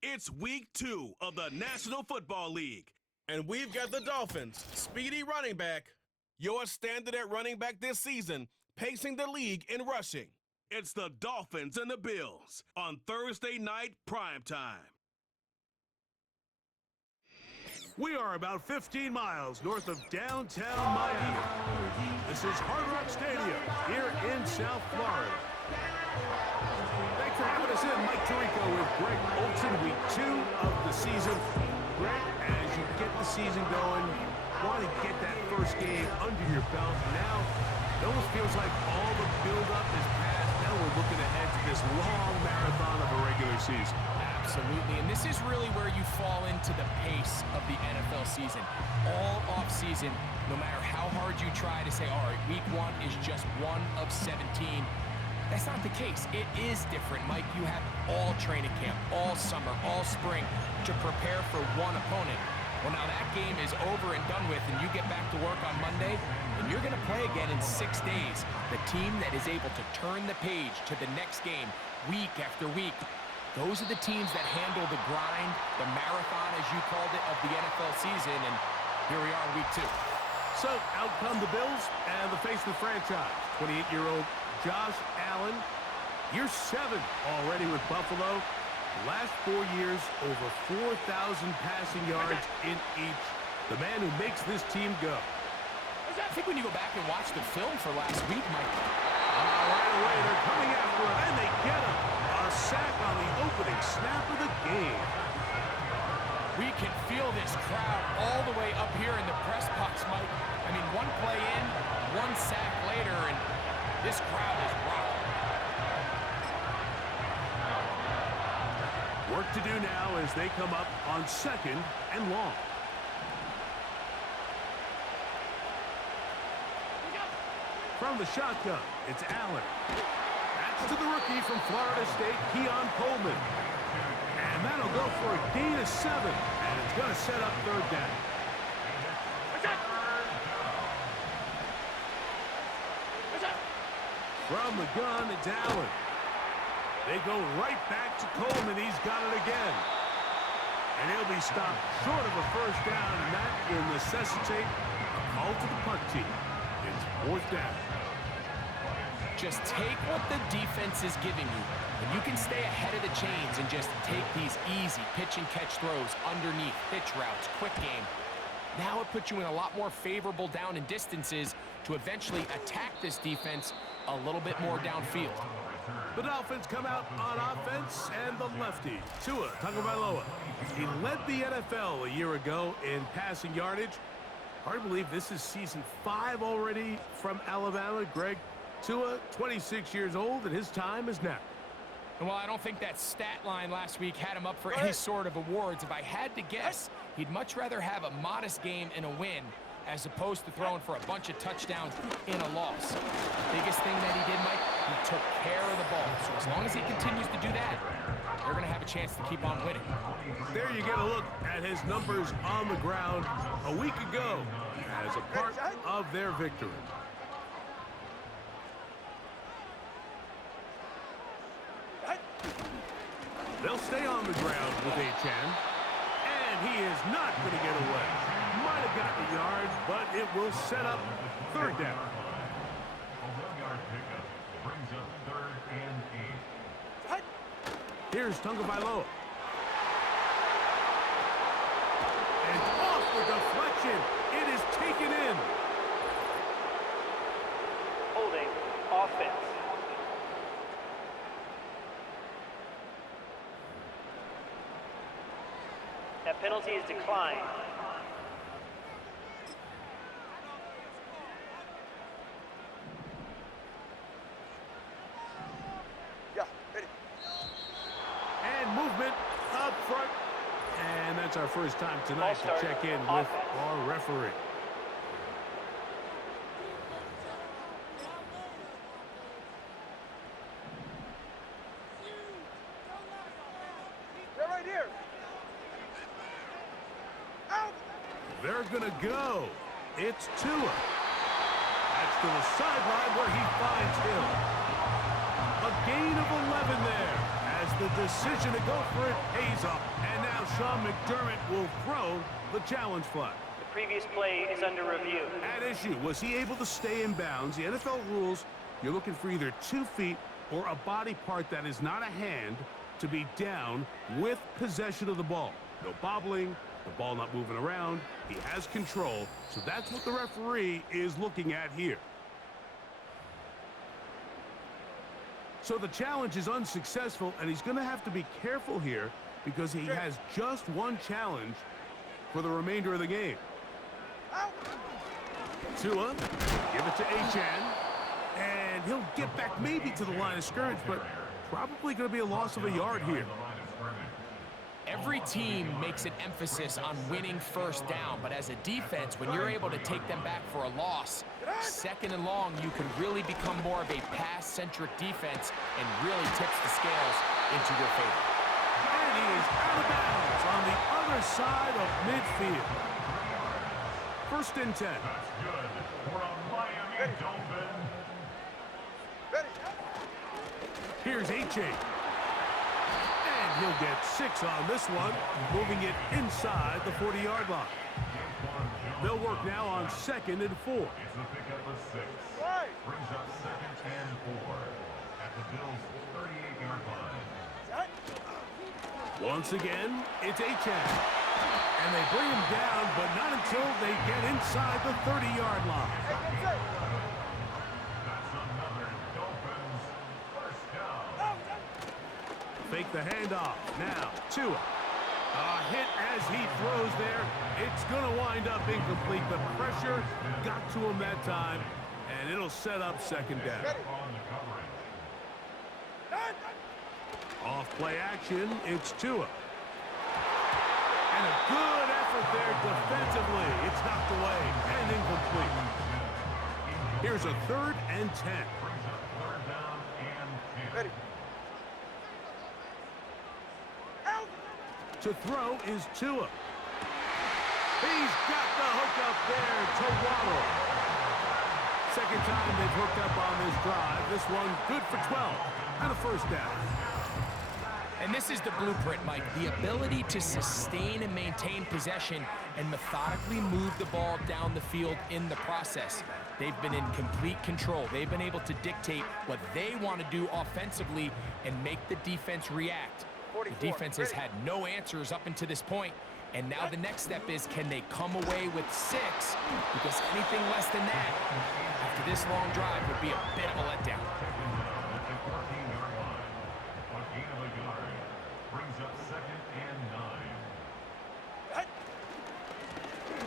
It's week 2 of the National Football League. And we've got the Dolphins' speedy running back, your standard at running back this season, pacing the league in rushing. It's the Dolphins and the Bills on Thursday night primetime. We are about 15 miles north of downtown Miami. This is Hard Rock Stadium here in South Florida. Thanks for having us in. Mike Tirico with Greg Olson, week 2 of the season. Greg, as you get the season going, you want to get that first game under your belt. Now, it almost feels like all the build-up is past. Now we're looking ahead to this long marathon of a regular season. Absolutely, and this is really where you fall into the pace of the NFL season. All off-season, no matter how hard you try to say, all right, week 1 is just 1 of 17. That's not the case. It is different, Mike. You have all training camp, all summer, all spring to prepare for one opponent. Well, now that game is over and done with, and you get back to work on Monday, and you're going to play again in 6 days. The team that is able to turn the page to the next game week after week, those are the teams that handle the grind, the marathon, as you called it, of the NFL season, and here we are in week 2. So, out come the Bills and the face of the franchise, 28-year-old Josh Allen, year 7 already with Buffalo. Last 4 years, over 4,000 passing yards in each. The man who makes this team go. I think when you go back and watch the film for last week, Mike. Right away, they're coming after him, and they get him. A sack on the opening snap of the game. We can feel this crowd all the way up here in the press box, Mike. I mean, 1 play in, 1 sack later, and this crowd is rocking. Work to do now as they come up on 2nd and long. From the shotgun, it's Allen. That's to the rookie from Florida State, Keon Coleman. And that'll go for a gain of 7, and it's going to set up 3rd down. From the gun, it's Allen. They go right back to Coleman. He's got it again. And he'll be stopped short of a 1st down, and that will necessitate a call to the punt team. It's 4th down. Just take what the defense is giving you, and you can stay ahead of the chains and just take these easy pitch-and-catch throws underneath, pitch routes, quick game. Now it puts you in a lot more favorable down and distances to eventually attack this defense a little bit more downfield. The Dolphins come out on offense, and the lefty, Tua Tagovailoa. He led the NFL a year ago in passing yardage. Hard to believe this is season 5 already from Alabama. Greg, Tua, 26 years old, and his time is now. And while I don't think that stat line last week had him up for any sort of awards, if I had to guess, he'd much rather have a modest game and a win as opposed to throwing for a bunch of touchdowns in a loss. The biggest thing that he did, Mike, he took care of the ball. So as long as he continues to do that, they're going to have a chance to keep on winning. There you get a look at his numbers on the ground a week ago as a part of their victory. They'll stay on the ground with Achan, and he is not going to get away. Might have gotten a yard, but it will set up 3rd down. Here's Tagovailoa. And off the deflection. It is taken in. Holding offense. That penalty is declined. And movement up front. And that's our first time tonight to check in with our referee. They're right here. Out. They're going to go. It's Tua. That's to the sideline where he finds Hill. A gain of 11 there as The decision to go for it pays off. And now Sean McDermott will throw the challenge flag. The previous play is under review. At issue, was he able to stay in bounds? The NFL rules, you're looking for either 2 feet or a body part that is not a hand to be down with possession of the ball. No bobbling, the ball not moving around. He has control, so that's what the referee is looking at here. So the challenge is unsuccessful, and he's going to have to be careful here because he has just one challenge for the remainder of the game. Tua, give it to Achan, and he'll get back maybe to the line of scrimmage, but probably going to be a loss of a yard here. Every team makes an emphasis on winning first down, but as a defense, when you're able to take them back for a loss, second and long, you can really become more of a pass-centric defense and really tips the scales into your favor. And he is out of bounds on the other side of midfield. First and 10. That's good for a Miami Dolphin. Here's Achan. And he'll get 6 on this one, moving it inside the 40-yard line. They'll work now on 2nd and 4. It's a pickup of 6. Brings up 2nd and 4 at the Bills' 38-yard line. Once again, it's Achan. And they bring him down, but not until they get inside the 30-yard line. That's another Dolphins first down. Fake the handoff. Now, Tua. A hit as he throws there. It's going to wind up incomplete. The pressure got to him that time, and it'll set up 2nd down. On the coverage. Off play action, it's Tua. And a good effort there defensively. It's knocked away and incomplete. Here's a 3rd and 10. Brings up 3rd down and 10. To throw is Tua. He's got the hook up there to Waddle. Second time they've hooked up on this drive. This one good for 12 and a first down. And this is the blueprint, Mike. The ability to sustain and maintain possession and methodically move the ball down the field in the process. They've been in complete control. They've been able to dictate what they want to do offensively and make the defense react. The defense has had no answers up until this point, and now the next step is, can they come away with 6? Because anything less than that, after this long drive, would be a bit of a letdown.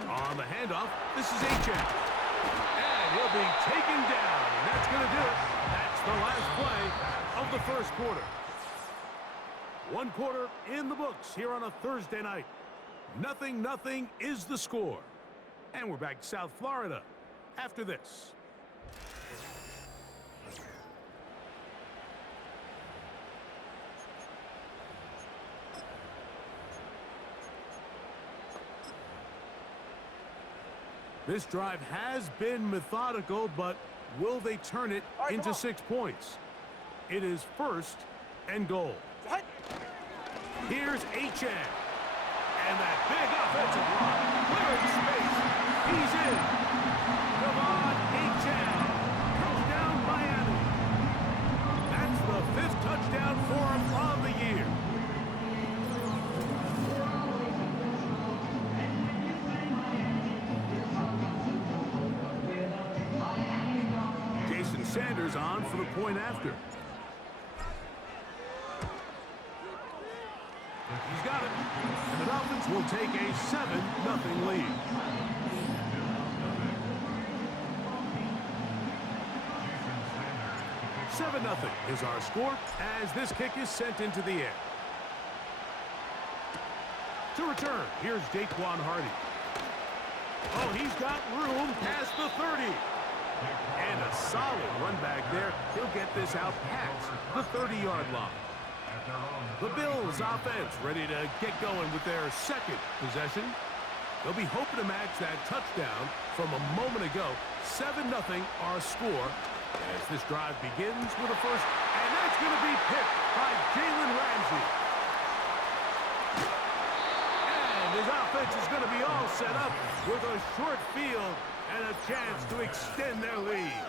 On the handoff, this is Achan. And he'll be taken down. And that's going to do it. That's the last play of the first quarter. 1 quarter in the books here on a Thursday night. 0-0 is the score. And we're back to South Florida after this. This drive has been methodical, but will they turn it into 6 points? It is 1st and goal. Here's Achan. And that big offensive line. Clearing space. He's in. Devon Achan. Touchdown, Miami. That's the 5th touchdown for him on the year. Sanders on for the point after. He's got it. And the Dolphins will take a 7-0 lead. $7-0 is our score as this kick is sent into the air. To return, here's Daquan Hardy. Oh, he's got room past the 30. And a solid run back there. He'll get this out past the 30-yard line. The Bills offense ready to get going with their 2nd possession. They'll be hoping to match that touchdown from a moment ago. 7-0 our score as this drive begins with a first. And that's going to be picked by Jalen Ramsey. And his offense is going to be all set up with a short field and a chance to extend their lead.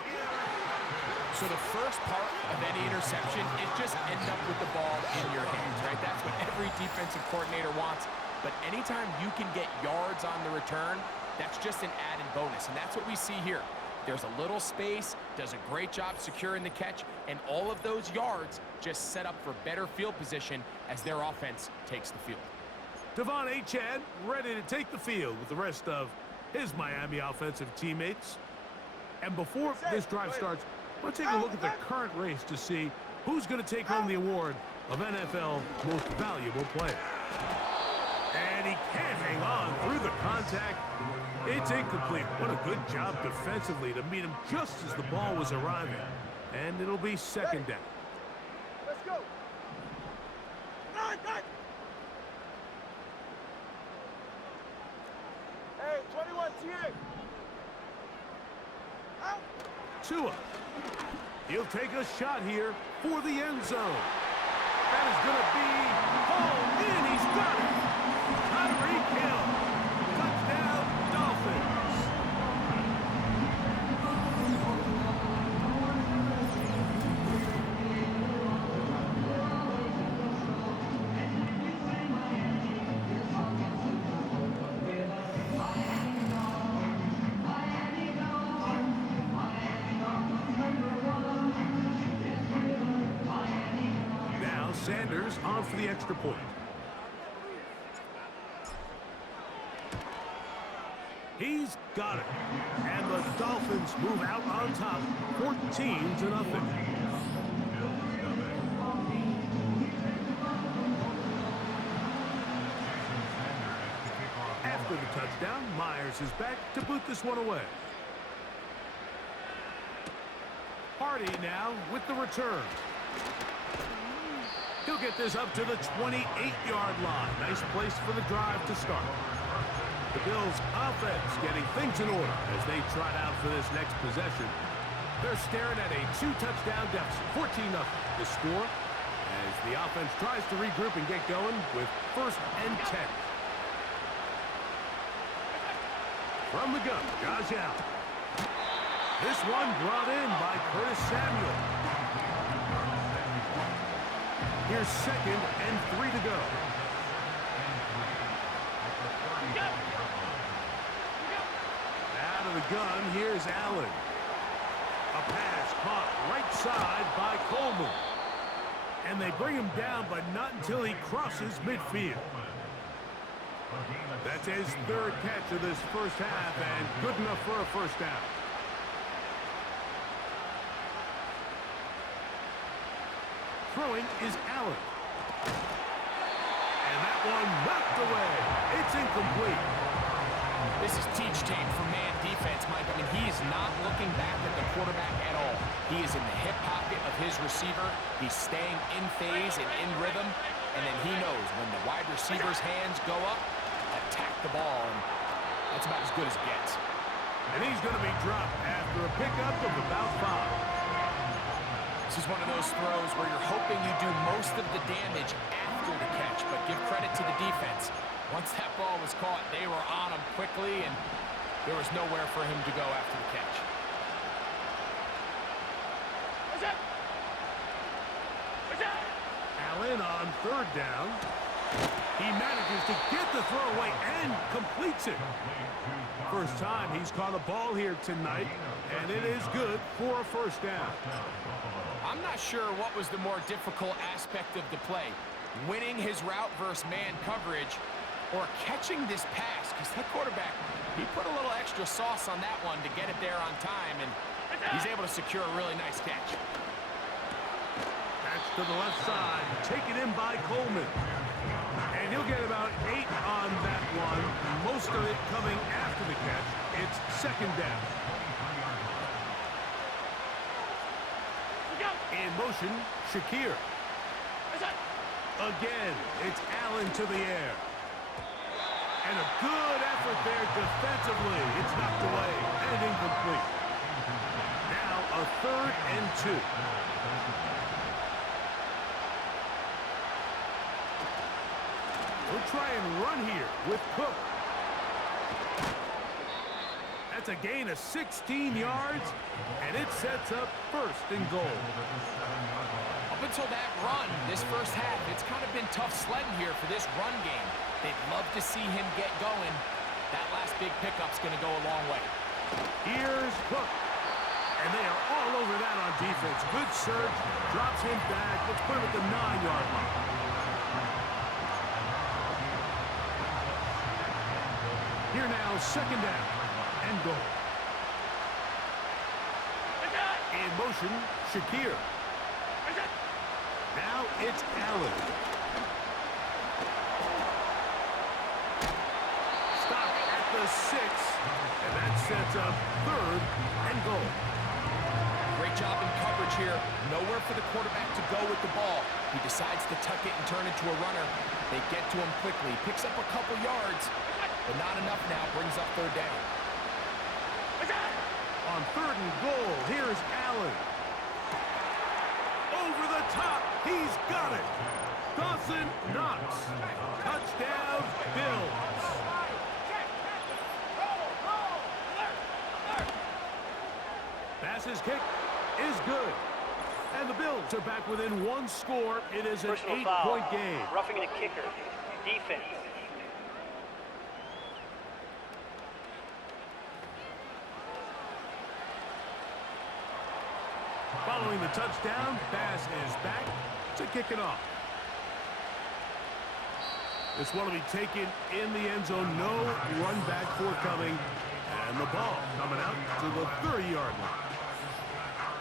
So the first part of any interception is just end up with the ball in your hands, right? That's what every defensive coordinator wants. But anytime you can get yards on the return, that's just an added bonus. And that's what we see here. There's a little space, does a great job securing the catch, and all of those yards just set up for better field position as their offense takes the field. Devon Achane ready to take the field with the rest of his Miami offensive teammates. And before this drive starts, let's take a look at the current race to see who's going to take home the award of NFL Most Valuable Player. And he can't hang on through the contact. It's incomplete. What a good job defensively to meet him just as the ball was arriving. And it'll be second down. Let's go. Hey, 21 TA. Out. Tua. He'll take a shot here for the end zone. That is going to be home in. He's got it. Tyreek Hill. Touchdown, Dolphins. Now Sanders on for the extra point. He's got it. And the Dolphins move out on top, 14-0. After the touchdown, Myers is back to boot this one away. Hardy now with the return. He'll get this up to the 28-yard line. Nice place for the drive to start. The Bills' offense getting things in order as they trot out for this next possession. They're staring at a 2-touchdown deficit, 14-0 the score, as the offense tries to regroup and get going with 1st and 10. From the gun, Josh Allen. This one brought in by Curtis Samuel. Here's 2nd and 3 to go. Out of the gun, here's Allen. A pass caught right side by Coleman. And they bring him down, but not until he crosses midfield. That's his 3rd catch of this first half, and good enough for a first down. Throwing is Allen. And that one knocked away. It's incomplete. This is teach tape for man defense, Mike. I mean, he is not looking back at the quarterback at all. He is in the hip pocket of his receiver. He's staying in phase and in rhythm. And then he knows when the wide receiver's hands go up, attack the ball. And that's about as good as it gets. And he's going to be dropped after a pickup of about 5. This is one of those throws where you're hoping you do most of the damage after the catch, but give credit to the defense. Once that ball was caught, they were on him quickly, and there was nowhere for him to go after the catch. Allen on 3rd down. He manages to get the throw away and completes it. First time he's caught a ball here tonight, and it is good for a first down. I'm not sure what was the more difficult aspect of the play, winning his route versus man coverage or catching this pass, because that quarterback, he put a little extra sauce on that one to get it there on time, and he's able to secure a really nice catch. That's to the left side, taken in by Coleman. And he'll get about 8 on that one, most of it coming after the catch. It's 2nd down. In motion, Shakir. Again, it's Allen to the air. And a good effort there defensively. It's knocked away and incomplete. Now a 3rd and 2. He'll try and run here with Cook. That's a gain of 16 yards, and it sets up first and goal. Up until that run, this first half, it's kind of been tough sledding here for this run game. They'd love to see him get going. That last big pickup's going to go a long way. Here's Cook. And they are all over that on defense. Good surge, drops him back. Let's put him at the 9-yard line. Here now, second down and goal. In motion, Shakir. Now it's Allen. Stop at the 6, and that sets up third and goal. Great job in coverage here. Nowhere for the quarterback to go with the ball. He decides to tuck it and turn into a runner. They get to him quickly. Picks up a couple yards, but not enough now. Brings up third down. On third and goal, here's Allen. Over the top, he's got it. Dawson Knox. Touchdown, Bills. Pass's kick is good. And the Bills are back within one score. It is an Personal 8-point foul. game. Roughing the kicker. Defense. Following the touchdown, Bass is back to kick it off. This one will be taken in the end zone. No run back forthcoming. And the ball coming out to the 30-yard line.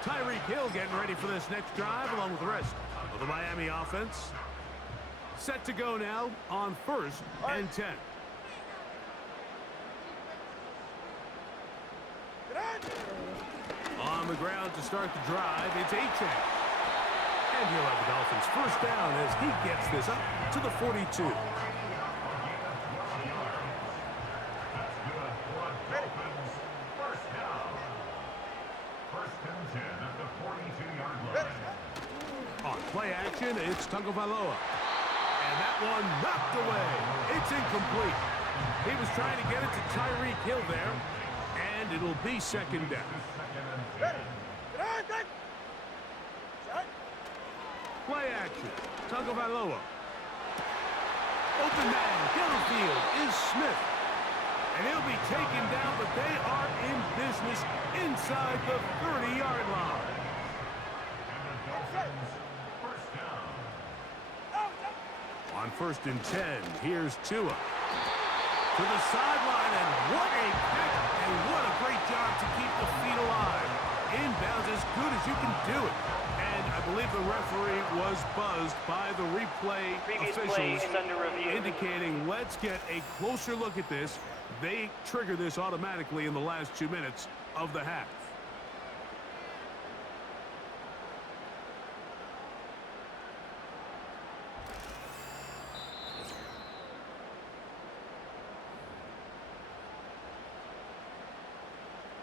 Tyreek Hill getting ready for this next drive along with the rest of the Miami offense. Set to go now on first and 10. On the ground to start the drive, it's Achane. And he'll have the Dolphins first down as he gets this up to the 42. On play action, it's Tagovailoa. And that one knocked away. It's incomplete. He was trying to get it to Tyreek Hill there, and it'll be second down. Play action. Tagovailoa. Open man downfield is Smith. And he'll be taken down, but they are in business inside the 30-yard line. On first and 10, here's Tua. To the sideline, and what a catch, and what a great job to keep the feet alive. Inbounds as good as you can do it. And I believe the referee was buzzed by the replay Previous play officials is under review. indicating let's get a closer look at this. They trigger this automatically in the last 2 minutes of the half.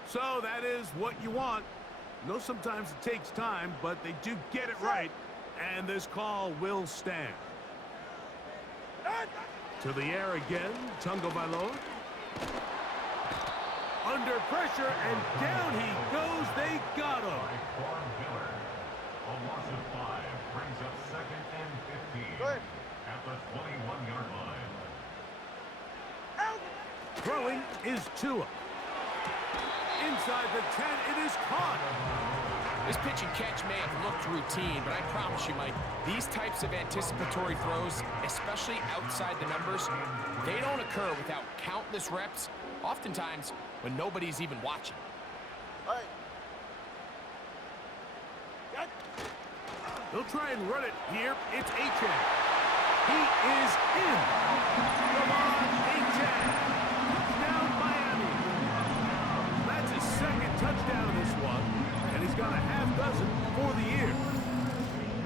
So that is what you want. I know sometimes it takes time, but they do get it right, and this call will stand. To the air again, Tagovailoa. Under pressure, and down he goes. They got him. A loss of 5 brings up second and 15 at the 21-yard line. Throwing is Tua. Inside the 10, it is caught. This pitch and catch may have looked routine, but I promise you, Mike, these types of anticipatory throws, especially outside the numbers, they don't occur without countless reps, oftentimes when nobody's even watching. They'll try and run it here. It's Achane. He is in. Come on, Achane. Touchdown, Miami. That's his second touchdown of this one, and he's got a half dozen for the year.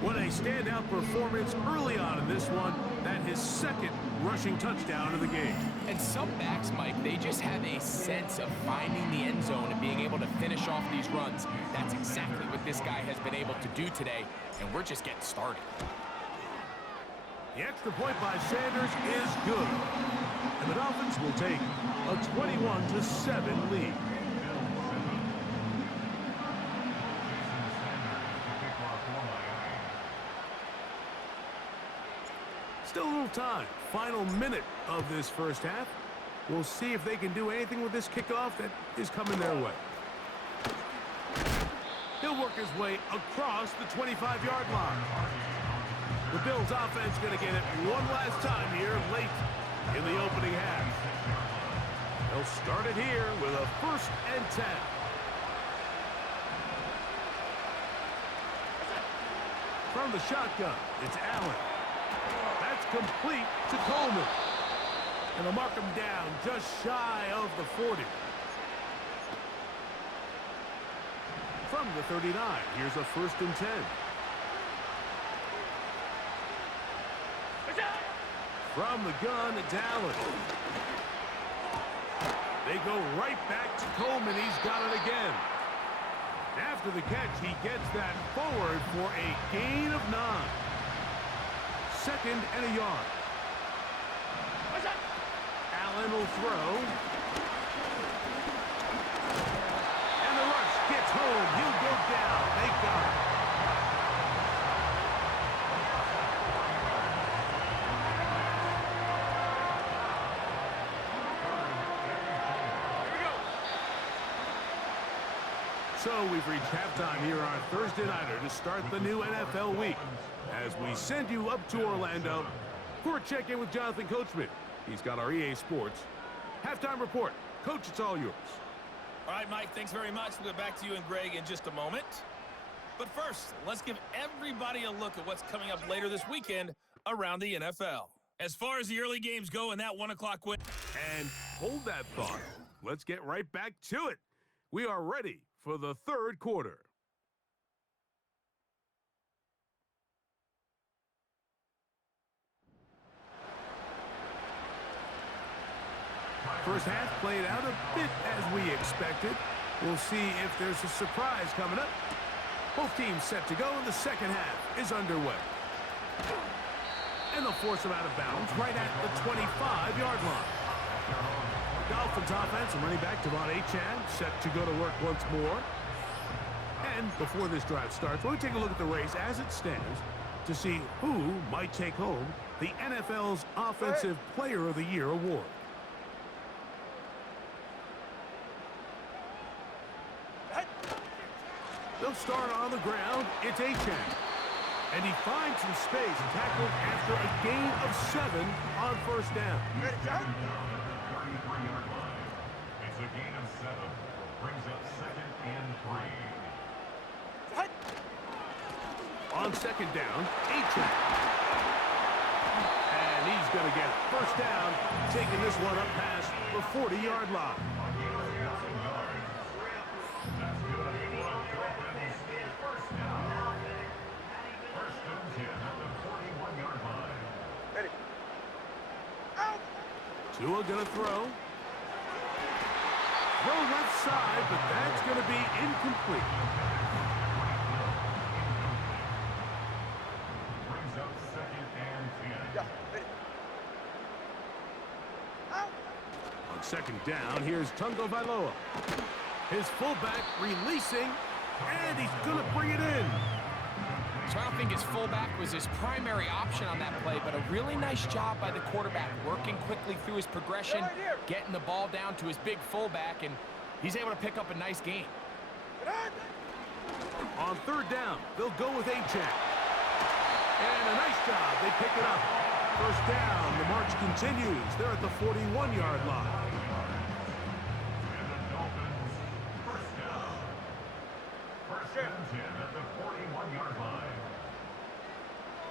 What a standout performance early on in this one. That his second rushing touchdown of the game. And some backs, Mike, they just have a sense of finding the end zone and being able to finish off these runs. That's exactly what this guy has been able to do today, and we're just getting started. The extra point by Sanders is good. And the Dolphins will take a 21-7 lead. Still a little time. Final minute of this first half. We'll see if they can do anything with this kickoff that is coming their way. He'll work his way across the 25-yard line. The Bills offense going to get it one last time here late in the opening half. They'll start it here with a 1st and 10. From the shotgun, it's Allen. That's complete to Coleman. And they'll mark him down just shy of the 40. From the 39, here's a 1st and 10. From the gun, it's Allen. They go right back to Coleman. He's got it again. After the catch, he gets that forward for a gain of 9. 2nd and a yard. Allen will throw. And the rush gets home. He'll go down. They got it. So we've reached halftime here on Thursday Nighter to start the new NFL week. As we send you up to Orlando for a check-in with Jonathan Coachman. He's got our EA Sports halftime report. Coach, it's all yours. All right, Mike, thanks very much. We'll get back to you and Greg in just a moment. But first, let's give everybody a look at what's coming up later this weekend around the NFL. As far as the early games go in that 1 o'clock win. And hold that thought. Let's get right back to it. We are ready for the 3rd quarter. First half played out a bit as we expected. We'll see if there's a surprise coming up. Both teams set to go, and the second half is underway. And they'll force him out of bounds right at the 25-yard line. Dolphins offense and running back Devon Achane set to go to work once more. And before this drive starts, we'll take a look at the race as it stands to see who might take home the NFL's Offensive Player of the Year award. They'll start on the ground. It's Achane. And he finds some space, tackled after a gain of 7 on 1st down. Ready, John? 33-yard line. It's a gain of 7. Brings up 2nd and 3. On 2nd down, Achane. And he's going to get it. 1st down, taking this one up past the 40-yard line. That's good. First down. 1st and 10 at the 41-yard line. Ready. Out. Tua going to throw. Throw left side, but that's going to be incomplete. Brings up 2nd and 10. Yeah, ready. Out. On 2nd down, here's Tungo Vailoa. His fullback releasing, and he's going to bring it in. So I don't think his fullback was his primary option on that play, but a really nice job by the quarterback, working quickly through his progression, getting the ball down to his big fullback, and he's able to pick up a nice gain. On 3rd down, they'll go with Achane. And a nice job. They pick it up. 1st down. The march continues. They're at the 41-yard line. And the Dolphins, 1st down. 1st and 10 at the 41-yard line.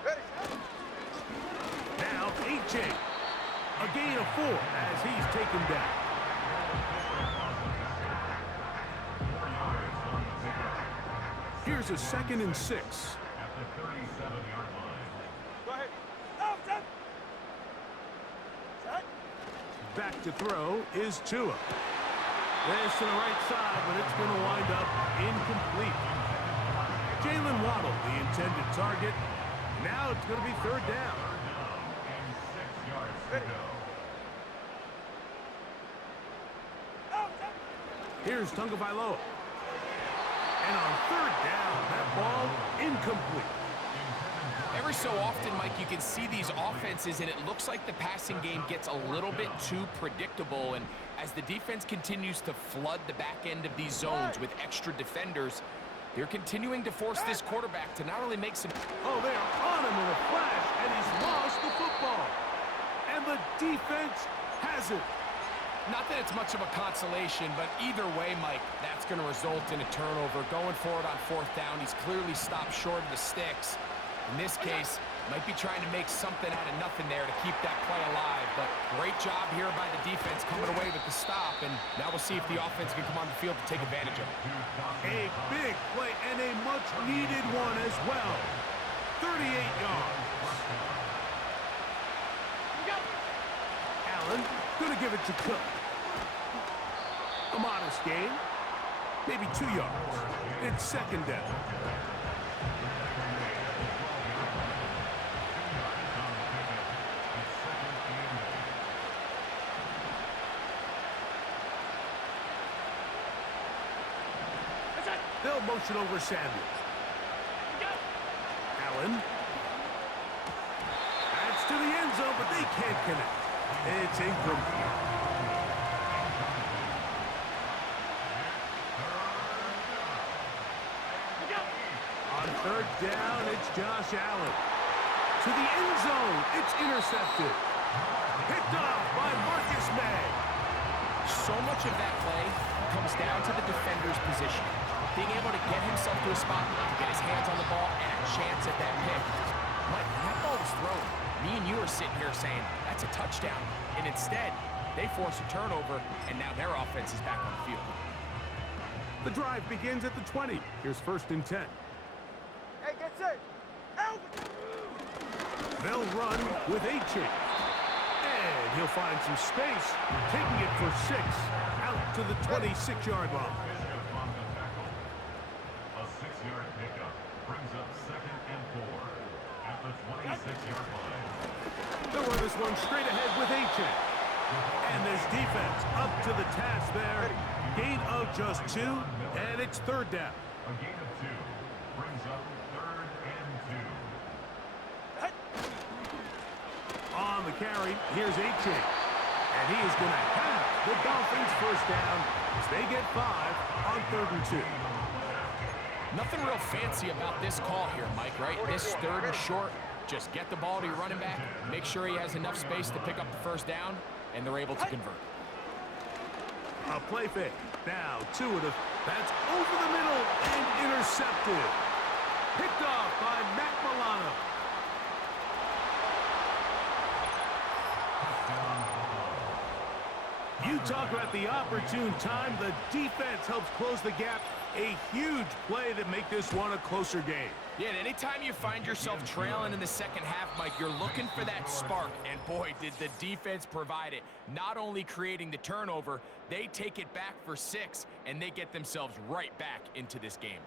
Ready. Now Achane. A gain of 4 as he's taken down. Here's a 2nd and 6. At the 37-yard line. Go ahead. Out. Set. Back to throw is Tua. This to the right side, but it's going to wind up incomplete. Jalen Waddle, the intended target. Now it's going to be 3rd down. Ready. go. Here's Tagovailoa. And on third down, that ball incomplete. Every so often, Mike, you can see these offenses, and it looks like the passing game gets a little bit too predictable. And as the defense continues to flood the back end of these zones with extra defenders, they're continuing to force this quarterback to not only make some... Oh, they are on him in a flash, and he's lost the football. And the defense has it. Not that it's much of a consolation, but either way, Mike, that's going to result in a turnover. Going forward on fourth down, he's clearly stopped short of the sticks. In this case, might be trying to make something out of nothing there to keep that play alive. But great job here by the defense coming away with the stop. And now we'll see if the offense can come on the field to take advantage of it. A big play and a much-needed one as well. 38 yards. Allen gonna give it to Cook. A modest gain. Maybe 2 yards. It's second down. They'll motion over Samuel. Allen. That's to the end zone, but they can't connect. It's incomplete. On third down, it's Josh Allen. To the end zone, it's intercepted. Picked off by Marcus May. So much of that play comes down to the defender's position. Being able to get himself to a spot, get his hands on the ball, and a chance at that pick. Mike, when that ball was thrown, me and you are sitting here saying, that's a touchdown. And instead, they force a turnover, and now their offense is back on the field. The drive begins at the 20. Here's first and 10. Hey, get set. Out. They'll run with A-Chain. And he'll find some space, taking it for 6, out to the 26-yard line. A 6-yard pickup brings up 2nd and 4 at the 26-yard line. They'll run this one straight ahead with A-Chain. And this defense up to the task there. Gain of just 2, and it's third down. A gain of 2 brings up 3rd and 2. On the carry, here's A-Chain. And he is going to have the Dolphins first down as they get 5 on 3rd and 2. Nothing real fancy about this call here, Mike, right? This third and short, just get the ball to your running back, make sure he has enough space to pick up the first down, and they're able to convert. A play fake. Now, Tuitive. That's over the middle and intercepted. Picked off by Matt Milano. You talk about the opportune time. The defense helps close the gap. A huge play to make this one a closer game. Yeah, and anytime you find yourself trailing in the second half, Mike, you're looking for that spark. And boy, did the defense provide it. Not only creating the turnover, they take it back for 6, and they get themselves right back into this game.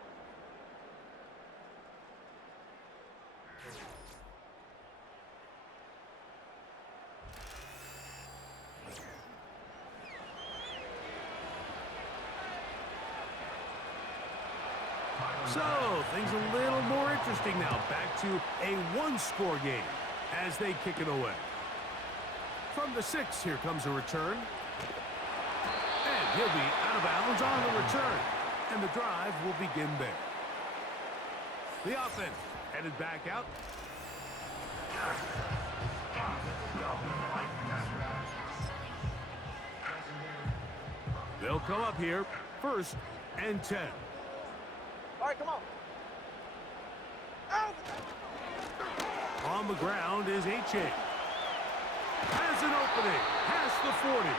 So, things a little more interesting now. Back to a one-score game as they kick it away. From the 6, here comes a return. And he'll be out of bounds on the return. And the drive will begin there. The offense headed back out. They'll come up here, 1st and 10. All right, come on. Out. On the ground is A-Chain. Has an opening. Past the 40.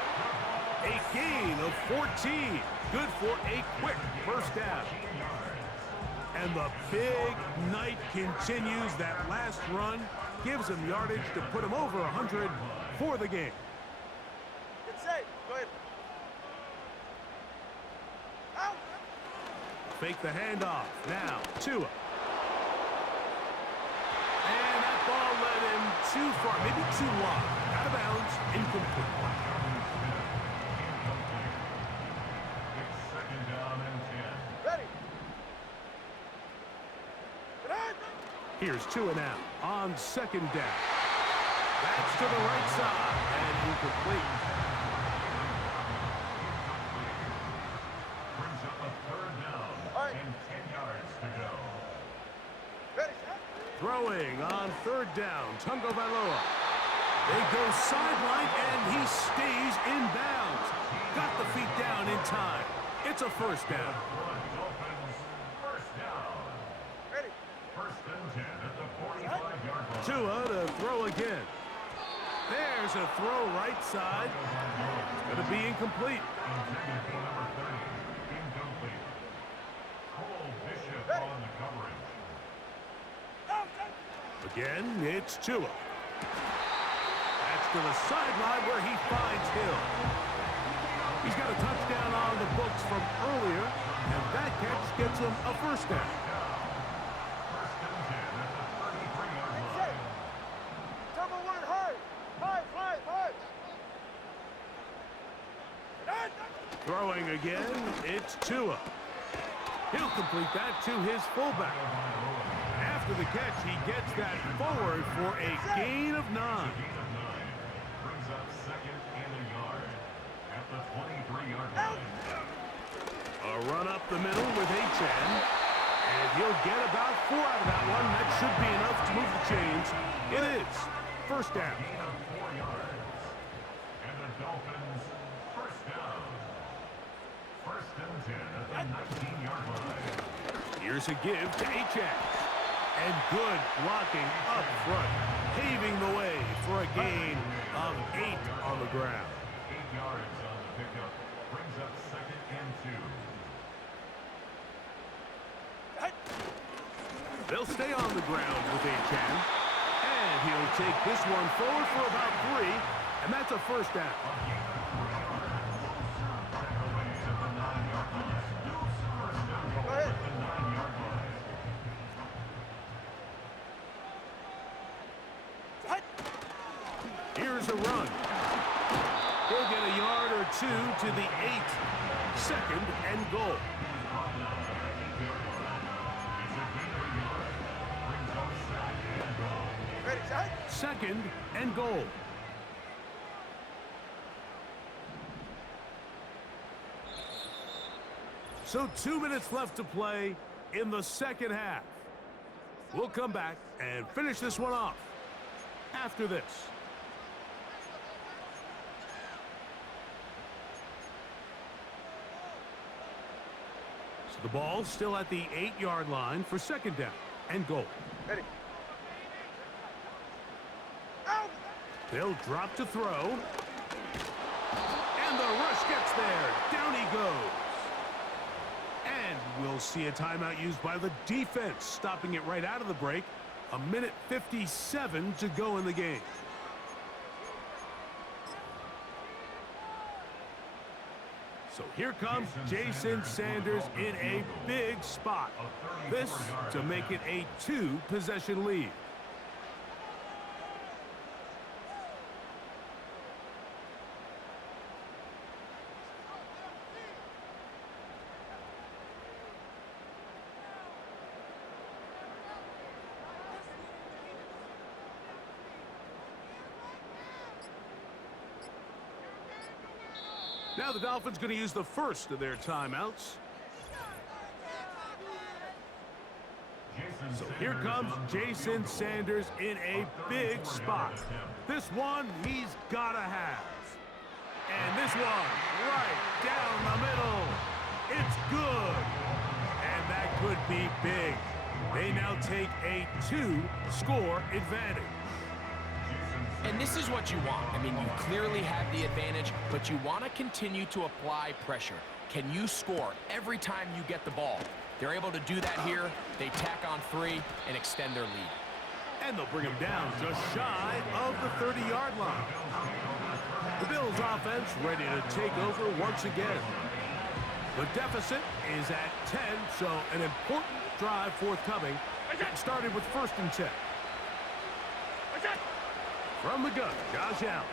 A gain of 14. Good for a quick first down. And the big night continues. That last run gives him yardage to put him over 100 for the game. Get set. Go ahead. Out. Fake the handoff. Now, Tua. And that ball led him too far, maybe too wide. Out of bounds, incomplete. It's second down and 10. Ready. Get on. Here's 2 and out on second down. That's to the right side and incomplete. Brings up a third down and 10 yards to go. Ready, set. Throwing on third down, Tungo Vailoa. They go sideline, and he stays in bounds. Got the feet down in time. It's a first down. Dolphins, first down. Ready. First and 10 at the 45-yard line. Tua to throw again. There's a throw right side. It's going to be incomplete. Intended for number 30. Incomplete. Cole Bishop on the coverage. Out, out. Again, it's Tua. That's to the sideline where he finds Hill. He's got a touchdown on the books from earlier, and that catch gets him a first down. First and 10 at the 33-yard Set. line. Number one, hard. Hard, hard, hard. Get on. Throwing again, it's Tua. He'll complete that to his fullback. After the catch, he gets that forward for a gain of 9. Gain of 9. Brings up second and a yard at the 23-yard line. A run up the middle with H.N. And he'll get about 4 out of that one. That should be enough to move the chains. It is. First down. Gain of 4 yards. And the Dolphins, first down. First and 10 at the 19-yard line. Here's a give to H.N. And good blocking up front, paving the way for a gain of 8 on the ground. 8 yards on the pickup. Brings up second and 2. They'll stay on the ground with H.N. And he'll take this one forward for about 3, and that's a first down. Go ahead. Set. Here's a run. He'll get a yard or 2 to the 8. Second and goal. Ready, set. Second and goal. So 2 minutes left to play in the second half. We'll come back and finish this one off after this. So the ball's still at the 8-yard line for second down and goal. Ready. Out. They'll drop to throw. And the rush gets there. Down he goes. And we'll see a timeout used by the defense, stopping it right out of the break. 1:57 to go in the game. So here comes Jason Sanders in a big spot. This to make it a 2-possession lead. Now the Dolphins going to use the first of their timeouts. So here comes Jason Sanders in a big spot. This one he's got to have. And this one right down the middle. It's good. And that could be big. They now take a 2-score advantage. And this is what you want. I mean, you clearly have the advantage, but you want to continue to apply pressure. Can you score every time you get the ball? They're able to do that here. They tack on 3 and extend their lead. And they'll bring him down just shy of the 30-yard line. The Bills offense ready to take over once again. The deficit is at 10, so an important drive forthcoming. Getting started with 1st and 10. From the gun, Josh Allen.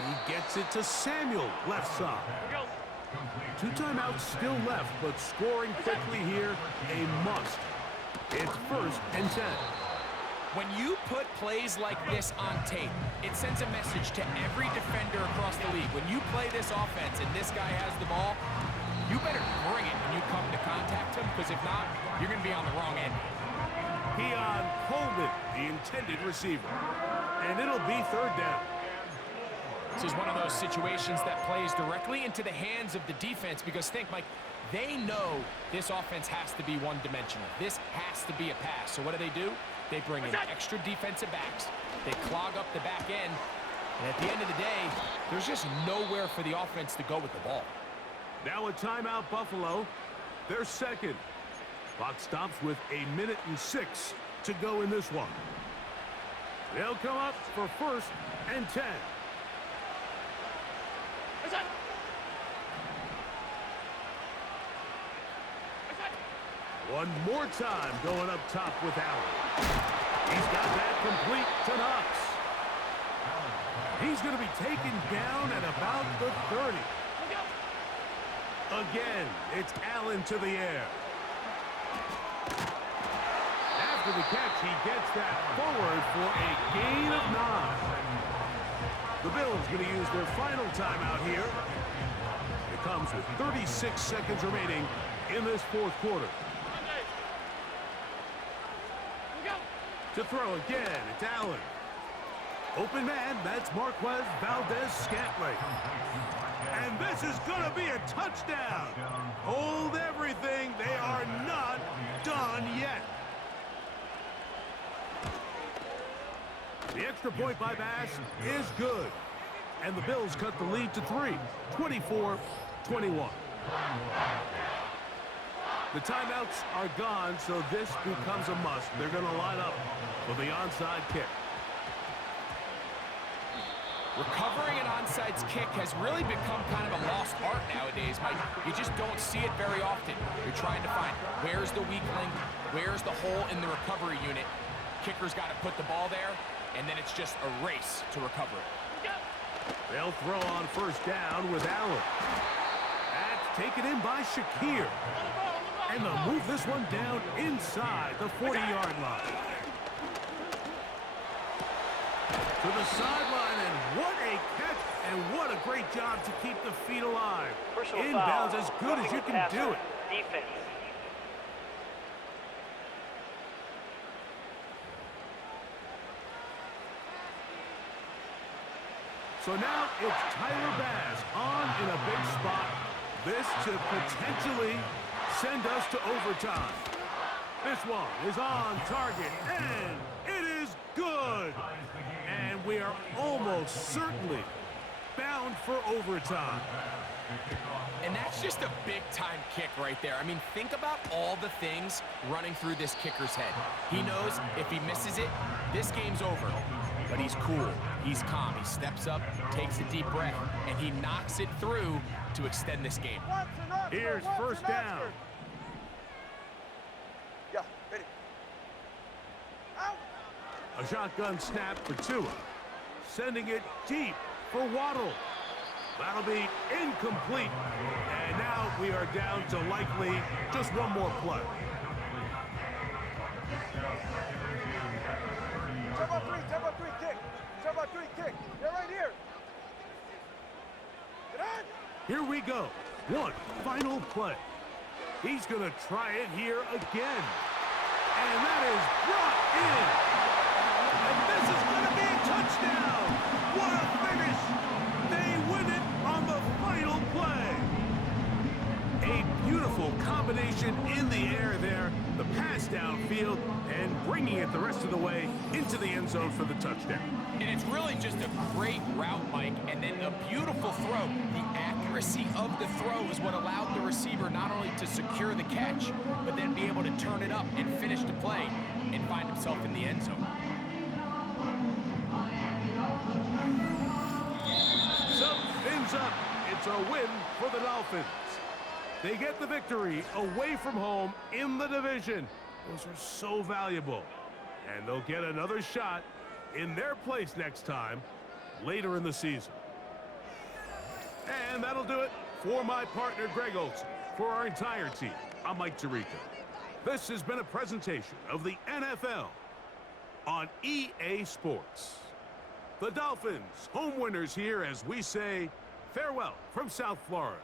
He gets it to Samuel, left side. 2 timeouts still left, but scoring quickly here, a must. It's 1st and 10. When you put plays like this on tape, it sends a message to every defender across the league. When you play this offense and this guy has the ball, you better bring it when you come to contact him, because if not, you're going to be on the wrong end. Keon Coleman, the intended receiver. And it'll be 3rd down. This is one of those situations that plays directly into the hands of the defense, because think, Mike, they know this offense has to be one-dimensional. This has to be a pass. So what do? They bring in extra defensive backs. They clog up the back end. And at the end of the day, there's just nowhere for the offense to go with the ball. Now a timeout, Buffalo. They're second. Clock stops with 1:06 to go in this one. They'll come up for 1st and 10. One more time going up top with Allen. He's got that complete to Knox. He's going to be taken down at about the 30. Again, it's Allen to the air. After the catch, he gets that forward for a gain of 9. The Bills going to use their final timeout here. It comes with 36 seconds remaining in this 4th quarter. To throw again, it's Allen. Open man, that's Marquez Valdez-Scantling. And this is going to be a touchdown. Hold everything. They are not done yet. The extra point by Bass is good. And the Bills cut the lead to 3, 24-21. The timeouts are gone, so this becomes a must. They're going to line up for the onside kick. Recovering an onside kick has really become kind of a lost art nowadays, Mike. You just don't see it very often. You're trying to find where's the weak link, where's the hole in the recovery unit. Kicker's got to put the ball there, and then it's just a race to recover it. They'll throw on 1st down with Allen. That's taken in by Shakir. And they'll move this one down inside the 40-yard line. To the sideline, and what a catch, and what a great job to keep the feet alive. Inbounds as good as you can do it. Defense. So now it's Tyler Bass on in a big spot. This to potentially send us to overtime. This one is on target, and it is good. And we are almost certainly bound for overtime. And that's just a big-time kick right there. I mean, think about all the things running through this kicker's head. He knows if he misses it, this game's over. But he's cool. He's calm. He steps up, takes a deep breath, and he knocks it through to extend this game. Here's 1st down. Yeah, ready. Out. A shotgun snap for Tua. Sending it deep for Waddle. That'll be incomplete. And now we are down to likely just one more play. Tempo 3, kick. Tempo 3, kick. They're right here. Get on. Here we go. One final play. He's going to try it here again. And that is brought in. And this is going to be a touchdown. What a finish. They win it on the final play. A beautiful combination in the air there. The pass downfield and bringing it the rest of the way into the end zone for the touchdown. And it's really just a great route, Mike, and then a beautiful throw. The accuracy of the throw is what allowed the receiver not only to secure the catch, but then be able to turn it up and finish the play and find himself in the end zone. Something's up. It's a win for the Dolphins. They get the victory away from home in the division. Those are so valuable. And they'll get another shot in their place next time, later in the season. And that'll do it for my partner, Greg Olson. For our entire team, I'm Mike Tirico. This has been a presentation of the NFL on EA Sports. The Dolphins, home winners here as we say farewell from South Florida.